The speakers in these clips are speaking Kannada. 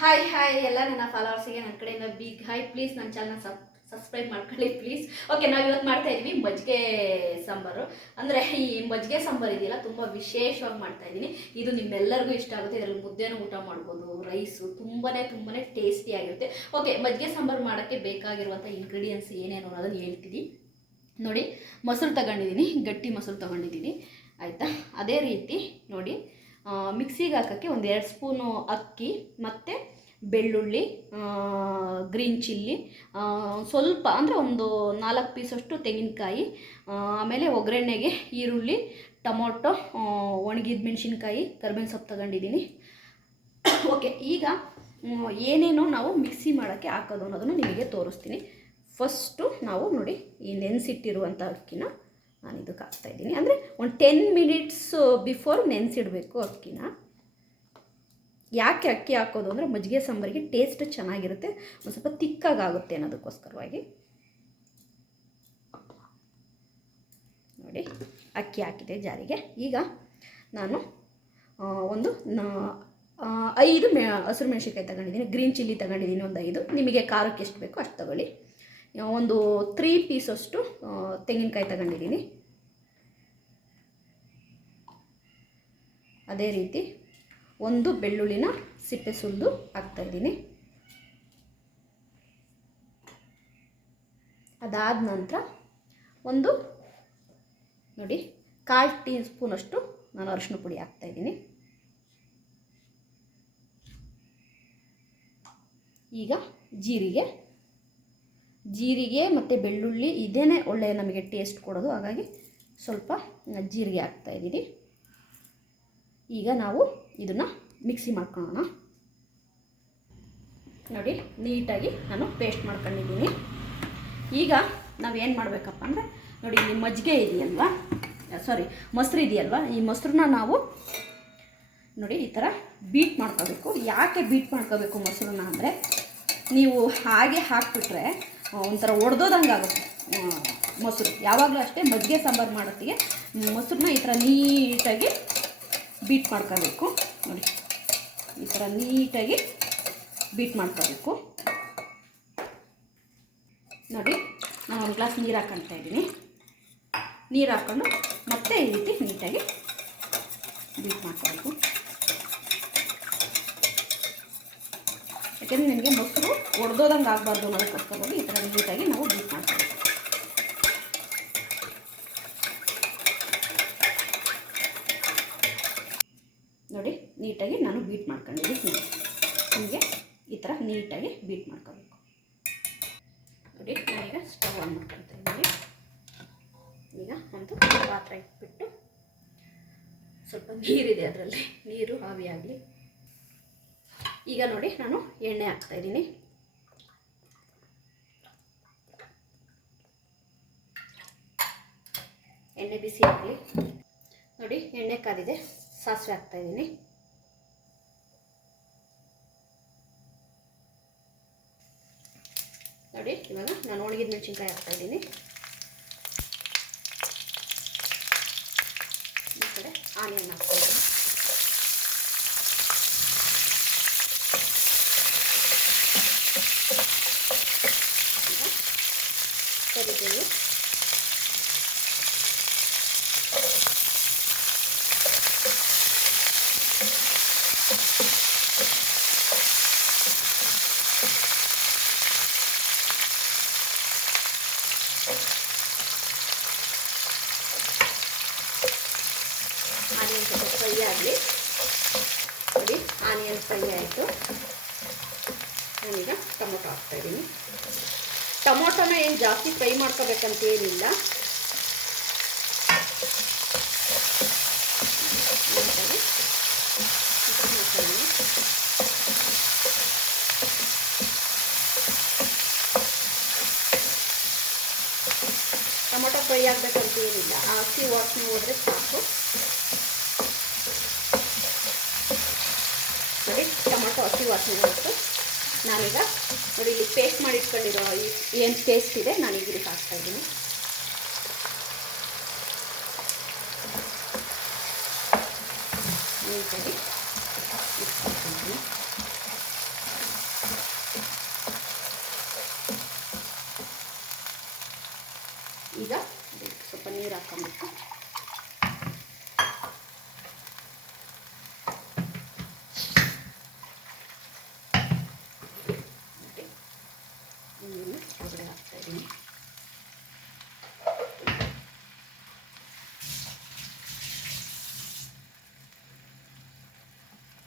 ಹಾಯ್ ಹಾಯ್ ಎಲ್ಲ ನನ್ನ ಫಾಲೋವರ್ಸಿಗೆ ನನ್ನ ಕಡೆಯಿಂದ ಬಿಗ್ ಹಾಯ್. ಪ್ಲೀಸ್ ನನ್ನ ಚಾನಲ್ ಸಬ್ಸ್ಕ್ರೈಬ್ ಮಾಡ್ಕೊಳ್ಳಿ ಪ್ಲೀಸ್. ಓಕೆ, ನಾವು ಇವತ್ತು ಮಾಡ್ತಾ ಇದ್ದೀವಿ ಮಜ್ಜಿಗೆ ಸಾಂಬಾರು. ಅಂದರೆ ಈ ಮಜ್ಜಿಗೆ ಸಾಂಬಾರು ಇದೆಯಲ್ಲ ತುಂಬ ವಿಶೇಷವಾಗಿ ಮಾಡ್ತಾ ಇದ್ದೀನಿ. ಇದು ನಿಮ್ಮೆಲ್ಲರಿಗೂ ಇಷ್ಟ ಆಗುತ್ತೆ. ಇದರಲ್ಲಿ ಮುದ್ದೆನೂ ಊಟ ಮಾಡ್ಬೋದು, ರೈಸು ತುಂಬಾ ಟೇಸ್ಟಿಯಾಗಿರುತ್ತೆ. ಓಕೆ, ಮಜ್ಜಿಗೆ ಸಾಂಬಾರು ಮಾಡೋಕ್ಕೆ ಬೇಕಾಗಿರುವಂಥ ಇಂಗ್ರೀಡಿಯೆಂಟ್ಸ್ ಏನೇನು ಅನ್ನೋದನ್ನು ಹೇಳ್ತೀನಿ ನೋಡಿ. ಮೊಸರು ತಗೊಂಡಿದ್ದೀನಿ, ಗಟ್ಟಿ ಮೊಸರು ತೊಗೊಂಡಿದ್ದೀನಿ ಆಯಿತಾ. ಅದೇ ರೀತಿ ನೋಡಿ, ಮಿಕ್ಸಿಗೆ ಹಾಕೋಕ್ಕೆ ಒಂದು 2 ಸ್ಪೂನು ಅಕ್ಕಿ ಮತ್ತು ಬೆಳ್ಳುಳ್ಳಿ, ಗ್ರೀನ್ ಚಿಲ್ಲಿ, ಸ್ವಲ್ಪ ಅಂದರೆ ಒಂದು 4 ಪೀಸಷ್ಟು ತೆಂಗಿನಕಾಯಿ, ಆಮೇಲೆ ಒಗ್ಗರಣೆಗೆ ಈರುಳ್ಳಿ, ಟೊಮೊಟೊ, ಒಣಗಿದ ಮೆಣಸಿನ್ಕಾಯಿ, ಕರಿಬೇವಿನ ಸೊಪ್ಪು ತಗೊಂಡಿದ್ದೀನಿ. ಓಕೆ, ಈಗ ಏನೇನೋ ನಾವು ಮಿಕ್ಸಿ ಮಾಡೋಕ್ಕೆ ಹಾಕೋದು ಅನ್ನೋದನ್ನು ನಿಮಗೆ ತೋರಿಸ್ತೀನಿ. ಫಸ್ಟು ನಾವು ನೋಡಿ, ಈ ನೆನೆಸಿಟ್ಟಿರುವಂಥ ಅಕ್ಕಿನ ನಾನು ಇದಕ್ಕೆ ಹಾಕ್ತಾಯಿದ್ದೀನಿ. ಅಂದರೆ ಒಂದು 10 ಮಿನಿಟ್ಸ್ ಬಿಫೋರ್ ನೆನೆಸಿಡಬೇಕು ಅಕ್ಕಿನ. ಯಾಕೆ ಅಕ್ಕಿ ಹಾಕೋದು ಅಂದರೆ ಮಜ್ಜಿಗೆ ಸಾಂಬಾರಿಗೆ ಟೇಸ್ಟ್ ಚೆನ್ನಾಗಿರುತ್ತೆ, ಒಂದು ಸ್ವಲ್ಪ ತಿಕ್ಕಾಗುತ್ತೆ ಅನ್ನೋದಕ್ಕೋಸ್ಕರವಾಗಿ. ನೋಡಿ, ಅಕ್ಕಿ ಹಾಕಿದೆ ಜಾರಿಗೆ. ಈಗ ನಾನು ಒಂದು 5 ಹಸಿರು ಮೆಣಸಿನ್ಕಾಯಿ ತಗೊಂಡಿದ್ದೀನಿ, ಗ್ರೀನ್ ಚಿಲ್ಲಿ ತಗೊಂಡಿದ್ದೀನಿ ಒಂದು 5. ನಿಮಗೆ ಖಾರಕ್ಕೆ ಎಷ್ಟು ಬೇಕೋ ಅಷ್ಟು ತಗೊಳ್ಳಿ. ಒಂದು 3 ಪೀಸಷ್ಟು ತೆಂಗಿನಕಾಯಿ ತಗೊಂಡಿದ್ದೀನಿ. ಅದೇ ರೀತಿ ಒಂದು ಬೆಳ್ಳುಳ್ಳಿನ ಸಿಪ್ಪೆ ಸುಲಿದು ಹಾಕ್ತಾಯಿದ್ದೀನಿ. ಅದಾದ ನಂತರ ಒಂದು ನೋಡಿ 1/4 ಟೀ ಸ್ಪೂನಷ್ಟು ನಾನು ಅರಿಶಿನ ಪುಡಿ ಹಾಕ್ತಾಯಿದ್ದೀನಿ. ಈಗ ಜೀರಿಗೆ ಮತ್ತು ಬೆಳ್ಳುಳ್ಳಿ ಇದೇನೇ ಒಳ್ಳೆಯ ನಮಗೆ ಟೇಸ್ಟ್ ಕೊಡೋದು, ಹಾಗಾಗಿ ಸ್ವಲ್ಪ ಜೀರಿಗೆ ಹಾಕ್ತಾಯಿದ್ದೀನಿ. ಈಗ ನಾವು ಇದನ್ನು ಮಿಕ್ಸಿ ಮಾಡ್ಕೊಳ್ಳೋಣ. ನೋಡಿ, ನೀಟಾಗಿ ನಾನು ಪೇಸ್ಟ್ ಮಾಡ್ಕೊಂಡಿದ್ದೀನಿ. ಈಗ ನಾವೇನು ಮಾಡಬೇಕಪ್ಪ ಅಂದರೆ ನೋಡಿ, ಇಲ್ಲಿ ಮಜ್ಜಿಗೆ ಇದೆಯಲ್ವಾ, ಮೊಸರು ಇದೆಯಲ್ವಾ, ಈ ಮೊಸರನ್ನ ನಾವು ನೋಡಿ ಈ ಥರ ಬೀಟ್ ಮಾಡ್ಕೋಬೇಕು. ಯಾಕೆ ಬೀಟ್ ಮಾಡ್ಕೋಬೇಕು ಮೊಸರನ್ನ ಅಂದರೆ, ನೀವು ಹಾಗೆ ಹಾಕಿಬಿಟ್ರೆ ಒಂಥರ ಒಡೆದೋದಂಗೆ ಆಗುತ್ತೆ ಮೊಸರು. ಯಾವಾಗಲೂ ಅಷ್ಟೇ ಮಜ್ಜಿಗೆ ಸಾಂಬಾರು ಮಾಡೋತ್ತಿಗೆ ಮೊಸರನ್ನ ಈ ಥರ ನೀಟಾಗಿ ಬೀಟ್ ಮಾಡ್ಕೋಬೇಕು. ನೋಡಿ, ಈ ಥರ ನೀಟಾಗಿ ಬೀಟ್ ಮಾಡ್ಕೋಬೇಕು. ನೋಡಿ, ನಾನು ಒಂದು ಗ್ಲಾಸ್ ನೀರು ಹಾಕ್ಕೊಳ್ತಾ ಇದ್ದೀನಿ. ನೀರು ಹಾಕ್ಕೊಂಡು ಮತ್ತೆ ಈ ರೀತಿ ನೀಟಾಗಿ ಬೀಟ್ ಮಾಡ್ಕೋಬೇಕು. ಯಾಕೆಂದರೆ ನಿಮಗೆ ಮೊಸರು ಒಡೆದೋದಂಗೆ ಆಗಬಾರ್ದು ಅನ್ನೋದಕ್ಕೋಸ್ಕರವಾಗಿ ಈ ಥರ ನೀಟಾಗಿ ನಾವು ಬೀಟ್ ಮಾಡ್ಕೋಬೇಕು. ನೋಡಿ, ನೀಟಾಗಿ ನಾನು ಬೀಟ್ ಮಾಡ್ಕೊಂಡಿದ್ದೀನಿ. ನಿಮಗೆ ಈ ಥರ ನೀಟಾಗಿ ಬೀಟ್ ಮಾಡ್ಕೋಬೇಕು. ನೋಡಿ, ನಾನೀಗ ಸ್ಟವ್ ಆನ್ ಮಾಡ್ಕೊಳ್ತಾ ಇದ್ದೀನಿ. ಈಗ ಒಂದು ಪಾತ್ರೆ ಇಟ್ಬಿಟ್ಟು ಸ್ವಲ್ಪ ನೀರಿದೆ, ಅದರಲ್ಲಿ ನೀರು ಆವಿಯಾಗಲಿ. ಈಗ ನೋಡಿ, ನಾನು ಎಣ್ಣೆ ಹಾಕ್ತಾಯಿದ್ದೀನಿ. ಎಣ್ಣೆ ಬಿಸಿ ಆಗಲಿ. ನೋಡಿ, ಎಣ್ಣೆ ಕಾದಿದೆ, ಸಾಸಿವೆ ಹಾಕ್ತಾಯಿದ್ದೀನಿ. ನೋಡಿ, ಇವಾಗ ನಾನು ಒಣಗಿದ ಮೆಣಸಿನ್ಕಾಯಿ ಹಾಕ್ತಾಯಿದ್ದೀನಿ. ಈ ಕಡೆ ಆನಿಯನ್ ಹಾಕ್ತಾಯಿದ್ದೀನಿ. ಕರಿಬೇವು, ಆನಿಯನ್ ಸ್ವಲ್ಪ ಫ್ರೈ ಆಗಲಿ. ನೋಡಿ, ಆನಿಯನ್ ಫ್ರೈ ಆಯಿತು. ನಾನೀಗ ಟೊಮೊಟೊ ಹಾಕ್ತಾಯಿದ್ದೀನಿ. ಟೊಮೊಟೊನ ಏನು ಜಾಸ್ತಿ ಫ್ರೈ ಮಾಡ್ಕೋಬೇಕಂತ ಏನಿಲ್ಲ. ಟೊಮೊಟೊ ಫ್ರೈ ಆಗಬೇಕಂತ ಏನಿಲ್ಲ, ಹಸಿ ವಾಸನೆ ಹೋದರೆ ಸಾಕು. ನೋಡಿ, ಟೊಮೊಟೊ ಹಸಿ ವಾಸನೆ ಹೋಯ್ತು. ನಾನೀಗ ನೋಡಿ, ಇಲ್ಲಿ ಪೇಸ್ಟ್ ಮಾಡಿ ಇಟ್ಕೊಂಡಿರೋ ಏನು ಪೇಸ್ಟ್ ಇದೆ ನಾನೀಗ ಇದಕ್ಕೆ ಹಾಕ್ತಾಯಿದ್ದೀನಿ. ನೀಟಾಗಿ ಮಿಕ್ಸ್ ಮಾಡ್ತೀನಿ. ಈಗ ಸ್ವಲ್ಪ ನೀರು ಹಾಕ್ಕೊಬೇಕು. ಒಳಗಡೆ ಹಾಕ್ತಾಯಿದ್ದೀನಿ.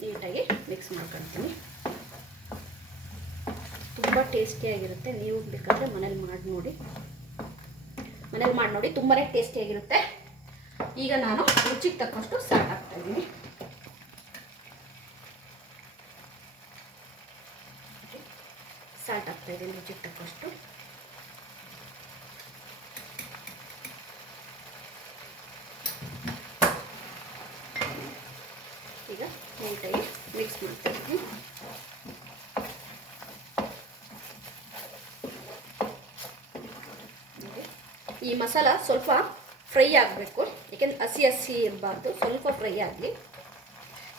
ನೀಟಾಗಿ ಮಿಕ್ಸ್ ಮಾಡ್ಕೊಳ್ತೀನಿ. ತುಂಬ ಟೇಸ್ಟಿಯಾಗಿರುತ್ತೆ. ನೀವು ಬೇಕಾದರೆ ಮನೇಲಿ ಮಾಡಿ ನೋಡಿ, ತುಂಬಾ ಟೇಸ್ಟಿಯಾಗಿರುತ್ತೆ. ಈಗ ನಾನು ರುಚಿಗೆ ತಕ್ಕಷ್ಟು ಸಾಲ್ಟ್ ಹಾಕ್ತಾಯಿದ್ದೀನಿ. ರುಚಿಗೆ ತಕ್ಕಷ್ಟು. ಈಗ ನೀಟಾಗಿ ಮಿಕ್ಸ್ ಮಾಡ್ತಾಯಿದ್ದೀನಿ. ಈ ಮಸಾಲ ಸ್ವಲ್ಪ ಫ್ರೈ ಆಗಬೇಕು, ಏಕೆಂದರೆ ಹಸಿ ಇರಬಾರ್ದು, ಸ್ವಲ್ಪ ಫ್ರೈ ಆಗಲಿ.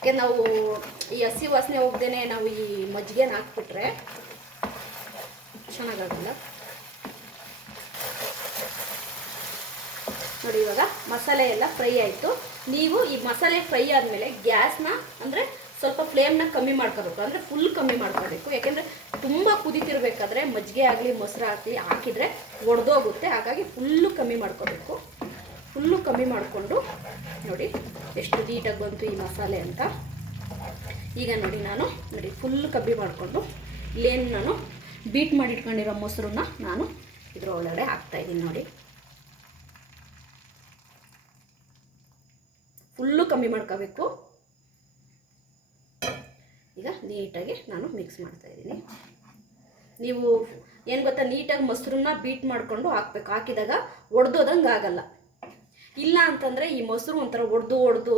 ಯಾಕೆ ನಾವು ಈ ಹಸಿ ವಾಸನೆ ಹೋಗ್ದೇ ನಾವು ಈ ಮಜ್ಜಿಗೆನ ಹಾಕ್ಬಿಟ್ರೆ ಚೆನ್ನಾಗಾಗಲ್ಲ. ನೋಡಿ, ಇವಾಗ ಮಸಾಲೆ ಎಲ್ಲ ಫ್ರೈ ಆಯಿತು. ನೀವು ಈ ಮಸಾಲೆ ಫ್ರೈ ಆದಮೇಲೆ ಗ್ಯಾಸ್ನ ಅಂದರೆ ಸ್ವಲ್ಪ ಫ್ಲೇಮ್ನ ಕಮ್ಮಿ ಮಾಡ್ಕೋಬೇಕು, ಅಂದರೆ ಫುಲ್ ಕಮ್ಮಿ ಮಾಡ್ಕೋಬೇಕು. ಯಾಕೆಂದರೆ ತುಂಬ ಕುದೀತಿರ್ಬೇಕಾದ್ರೆ ಮಜ್ಜಿಗೆ ಆಗಲಿ ಮೊಸರು ಆಗಲಿ ಹಾಕಿದರೆ ಒಡೆದೋಗುತ್ತೆ. ಹಾಗಾಗಿ ಫುಲ್ಲು ಕಮ್ಮಿ ಮಾಡ್ಕೋಬೇಕು. ಫುಲ್ಲು ಕಮ್ಮಿ ಮಾಡಿಕೊಂಡು ನೋಡಿ ಎಷ್ಟು ನೀಟಾಗಿ ಬಂತು ಈ ಮಸಾಲೆ ಅಂತ. ಈಗ ನೋಡಿ ಫುಲ್ಲು ಕಮ್ಮಿ ಮಾಡಿಕೊಂಡು ಇಲ್ಲೇನು ನಾನು ಬೀಟ್ ಮಾಡಿ ಇಟ್ಕೊಂಡಿರೋ ಮೊಸರನ್ನ ನಾನು ಇದ್ರ ಒಳಗಡೆ ಹಾಕ್ತಾಯಿದ್ದೀನಿ. ನೋಡಿ, ಫುಲ್ಲು ಕಮ್ಮಿ ಮಾಡ್ಕೋಬೇಕು. ಈಗ ನೀಟಾಗಿ ನಾನು ಮಿಕ್ಸ್ ಮಾಡ್ತಾಯಿದ್ದೀನಿ. ನೀವು ಏನು ಗೊತ್ತಾ, ನೀಟಾಗಿ ಮೊಸರನ್ನ ಬೀಟ್ ಮಾಡಿಕೊಂಡು ಹಾಕ್ಬೇಕು. ಹಾಕಿದಾಗ ಒಡೆದೋದಂಗೆ ಆಗಲ್ಲ. ಇಲ್ಲ ಅಂತಂದರೆ ಈ ಮೊಸರು ಒಂಥರ ಒಡೆದು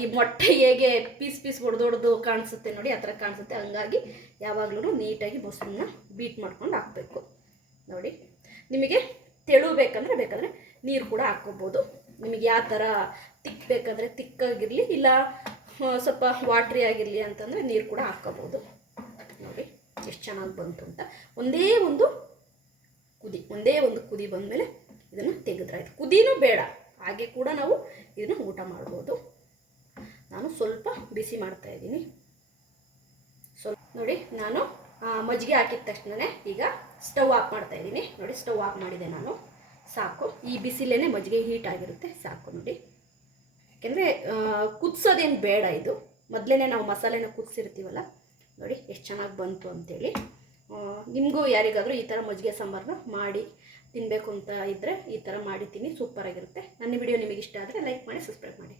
ಈ ಮೊಟ್ಟೆ ಹೇಗೆ ಪೀಸ್ ಒಡೆದೊಡೆದು ಕಾಣಿಸುತ್ತೆ ನೋಡಿ, ಆ ಥರ ಕಾಣಿಸುತ್ತೆ. ಹಂಗಾಗಿ ಯಾವಾಗಲೂ ನೀಟಾಗಿ ಮೊಸರನ್ನ ಬೀಟ್ ಮಾಡ್ಕೊಂಡು ಹಾಕಬೇಕು. ನೋಡಿ, ನಿಮಗೆ ತೆಳು ಬೇಕಾದರೆ ನೀರು ಕೂಡ ಹಾಕ್ಕೋಬೋದು. ನಿಮಗೆ ಯಾವ ಥರ ತಿಕ್ ಬೇಕಾದರೆ ತಿಕ್ಕಾಗಿರಲಿ, ಇಲ್ಲ ಸ್ವಲ್ಪ ವಾಟ್ರಿ ಆಗಿರಲಿ ಅಂತಂದರೆ ನೀರು ಕೂಡ ಹಾಕ್ಕೋಬೋದು. ನೋಡಿ ಎಷ್ಟು ಚೆನ್ನಾಗಿ ಬಂತು ಅಂತ. ಒಂದೇ ಒಂದು ಕುದಿ ಬಂದಮೇಲೆ ಇದನ್ನು ತೆಗೆದ್ರಾಯ್ತು. ಕುದಿನೂ ಬೇಡ, ಹಾಗೆ ಕೂಡ ನಾವು ಇದನ್ನು ಊಟ ಮಾಡ್ಬೋದು. ನಾನು ಸ್ವಲ್ಪ ಬಿಸಿ ಮಾಡ್ತಾಯಿದ್ದೀನಿ. ನೋಡಿ, ನಾನು ಮಜ್ಜಿಗೆ ಹಾಕಿದ ತಕ್ಷಣ ಈಗ ಸ್ಟವ್ ಆಫ್ ಮಾಡ್ತಾಯಿದ್ದೀನಿ. ನೋಡಿ, ಸ್ಟವ್ ಆಫ್ ಮಾಡಿದೆ ನಾನು. ಸಾಕು, ಈ ಬಿಸಿಲೇ ಮಜ್ಜಿಗೆ ಹೀಟ್ ಆಗಿರುತ್ತೆ, ಸಾಕು. ನೋಡಿ, ಯಾಕೆಂದರೆ ಕುದಿಸೋದೇನು ಬೇಡ. ಇದು ಮೊದಲೇ ನಾವು ಮಸಾಲೆನ ಕುದಿಸಿರ್ತೀವಲ್ಲ. ನೋಡಿ ಎಷ್ಟು ಚೆನ್ನಾಗಿ ಬಂತು ಅಂತೇಳಿ. ನಿಮಗೂ ಯಾರಿಗಾದರೂ ಈ ಥರ ಮಜ್ಜಿಗೆ ಸಾಂಬಾರನ್ನ ಮಾಡಿ ತಿನ್ನಬೇಕು ಅಂತ ಇದ್ದರೆ ಈ ಥರ ಮಾಡಿ ತಿನ್ನಿ, ಸೂಪರಾಗಿರುತ್ತೆ. ನನ್ನ ವಿಡಿಯೋ ನಿಮಗೆ ಇಷ್ಟ ಆದರೆ ಲೈಕ್ ಮಾಡಿ, ಸಬ್ಸ್ಕ್ರೈಬ್ ಮಾಡಿ.